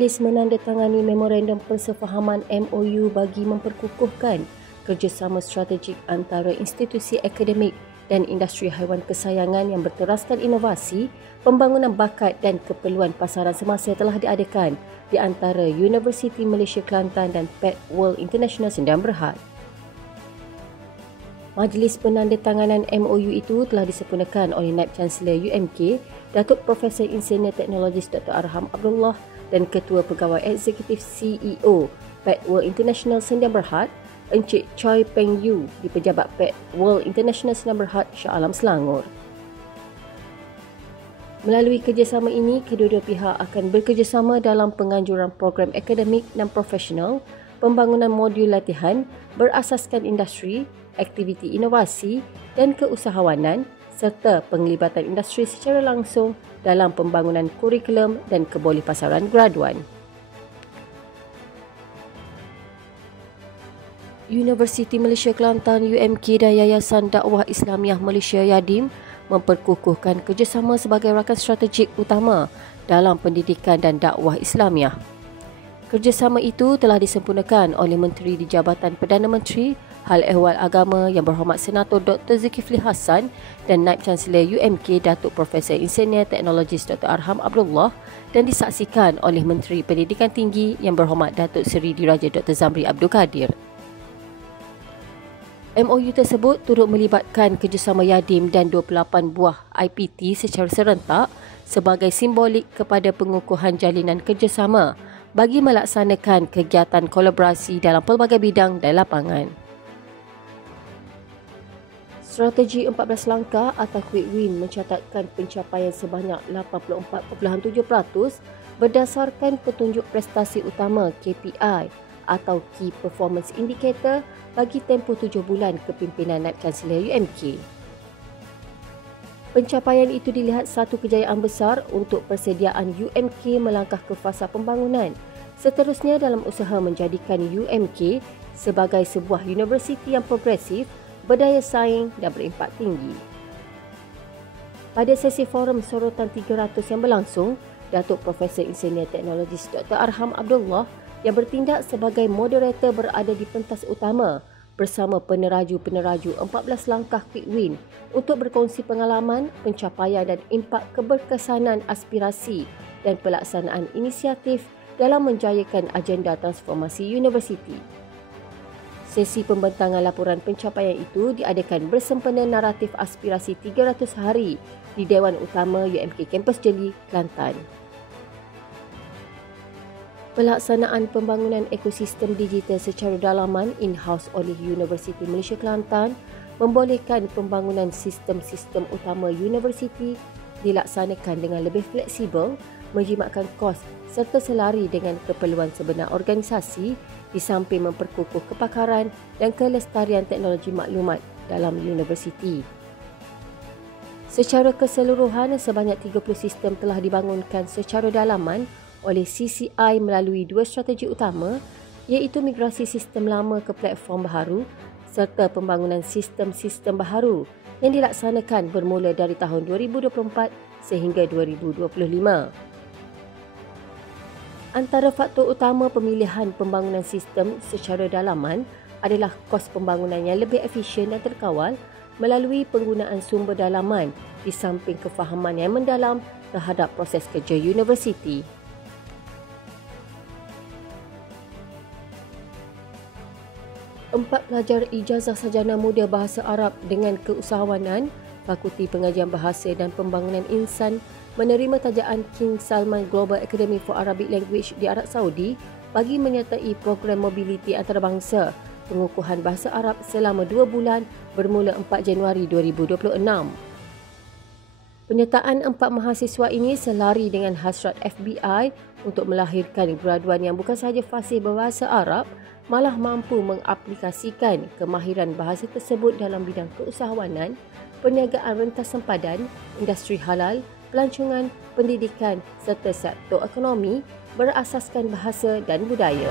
Majlis menandatangani Memorandum Persefahaman MOU bagi memperkukuhkan kerjasama strategik antara institusi akademik dan industri haiwan kesayangan yang berteraskan inovasi, pembangunan bakat dan keperluan pasaran semasa telah diadakan di antara Universiti Malaysia Kelantan dan Pet World International Sdn Bhd. Majlis penandatanganan MOU itu telah disempurnakan oleh Naib Chancellor UMK, Datuk Profesor Insinyur Teknologis Dr. Arham Abdullah dan Ketua Pegawai Eksekutif CEO Pet World International Sdn Bhd, Encik Choi Peng Yu di Pejabat Pet World International Sdn Bhd, Shah Alam, Selangor. Melalui kerjasama ini, kedua-dua pihak akan bekerjasama dalam penganjuran program akademik dan profesional, pembangunan modul latihan berasaskan industri, aktiviti inovasi dan keusahawanan serta penglibatan industri secara langsung dalam pembangunan kurikulum dan kebolehpasaran graduan. Universiti Malaysia Kelantan UMK dan Yayasan Dakwah Islamiah Malaysia Yadim memperkukuhkan kerjasama sebagai rakan strategik utama dalam pendidikan dan dakwah Islamiah. Kerjasama itu telah disempurnakan oleh Menteri di Jabatan Perdana Menteri, Hal Ehwal Agama Yang Berhormat Senator Dr. Zulkifli Hassan dan Naib Chancellor UMK Datuk Profesor Insinyur Teknologis Dr. Arham Abdullah dan disaksikan oleh Menteri Pendidikan Tinggi Yang Berhormat Datuk Seri Diraja Dr. Zamri Abdul Kadir. MOU tersebut turut melibatkan kerjasama Yadim dan 28 buah IPT secara serentak sebagai simbolik kepada pengukuhan jalinan kerjasama bagi melaksanakan kegiatan kolaborasi dalam pelbagai bidang dan lapangan. Strategi 14 langkah atau Quick Win mencatatkan pencapaian sebanyak 84.7% berdasarkan petunjuk prestasi utama KPI atau Key Performance Indicator bagi tempoh 7 bulan kepimpinan Naib Chancellor UMK. Pencapaian itu dilihat satu kejayaan besar untuk persediaan UMK melangkah ke fasa pembangunan. Seterusnya dalam usaha menjadikan UMK sebagai sebuah universiti yang progresif, berdaya saing dan berimpak tinggi. Pada sesi forum sorotan 300 yang berlangsung, Datuk Profesor Insinyur Teknologis Dr. Arham Abdullah yang bertindak sebagai moderator berada di pentas utama bersama peneraju-peneraju 14 langkah Quick Win untuk berkongsi pengalaman, pencapaian dan impak keberkesanan aspirasi dan pelaksanaan inisiatif dalam menjayakan agenda transformasi universiti. Sesi pembentangan laporan pencapaian itu diadakan bersempena naratif aspirasi 300 hari di Dewan Utama UMK Kampus Jeli, Kelantan. Pelaksanaan pembangunan ekosistem digital secara dalaman in-house oleh Universiti Malaysia Kelantan membolehkan pembangunan sistem-sistem utama universiti dilaksanakan dengan lebih fleksibel, menjimatkan kos serta selari dengan keperluan sebenar organisasi di samping memperkukuh kepakaran dan kelestarian teknologi maklumat dalam universiti. Secara keseluruhan, sebanyak 30 sistem telah dibangunkan secara dalaman oleh CCI melalui dua strategi utama iaitu migrasi sistem lama ke platform baharu serta pembangunan sistem-sistem baharu yang dilaksanakan bermula dari tahun 2024 sehingga 2025. Antara faktor utama pemilihan pembangunan sistem secara dalaman adalah kos pembangunan yang lebih efisien dan terkawal melalui penggunaan sumber dalaman di samping kefahaman yang mendalam terhadap proses kerja universiti. Empat pelajar ijazah sarjana muda bahasa Arab dengan keusahawanan Fakulti Pengajian Bahasa dan Pembangunan Insan menerima tajaan King Salman Global Academy for Arabic Language di Arab Saudi bagi menyertai program mobiliti antarabangsa pengukuhan bahasa Arab selama 2 bulan bermula 4 Januari 2026. Penyertaan 4 mahasiswa ini selari dengan hasrat FBI untuk melahirkan graduan yang bukan sahaja fasih berbahasa Arab, malah mampu mengaplikasikan kemahiran bahasa tersebut dalam bidang keusahawanan, perniagaan rentas sempadan, industri halal, pelancongan, pendidikan serta sektor ekonomi berasaskan bahasa dan budaya.